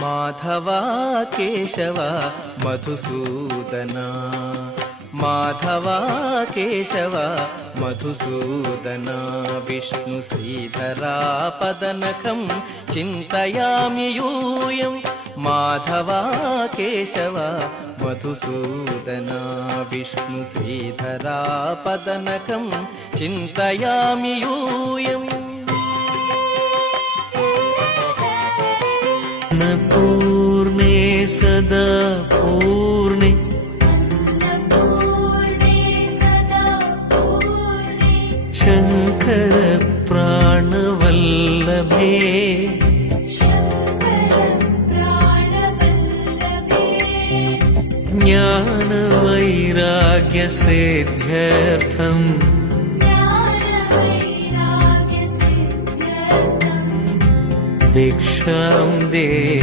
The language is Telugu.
మాధవ కేశవ మధుసూదన మాధవ కేశవ మధుసూదన విష్ణు శ్రీధరా పదనఖం చింతయామి యూయం మాధవ కేశవ మధుసూదన విష్ణు శ్రీధరా పదనఖం చింతయామి యూయం పూర్ణే సదా పూర్ణే శంకర ప్రాణవల్లభే జ్ఞాన వైరాగ్య సిద్ధ్యర్థం భిక్షాం దేహి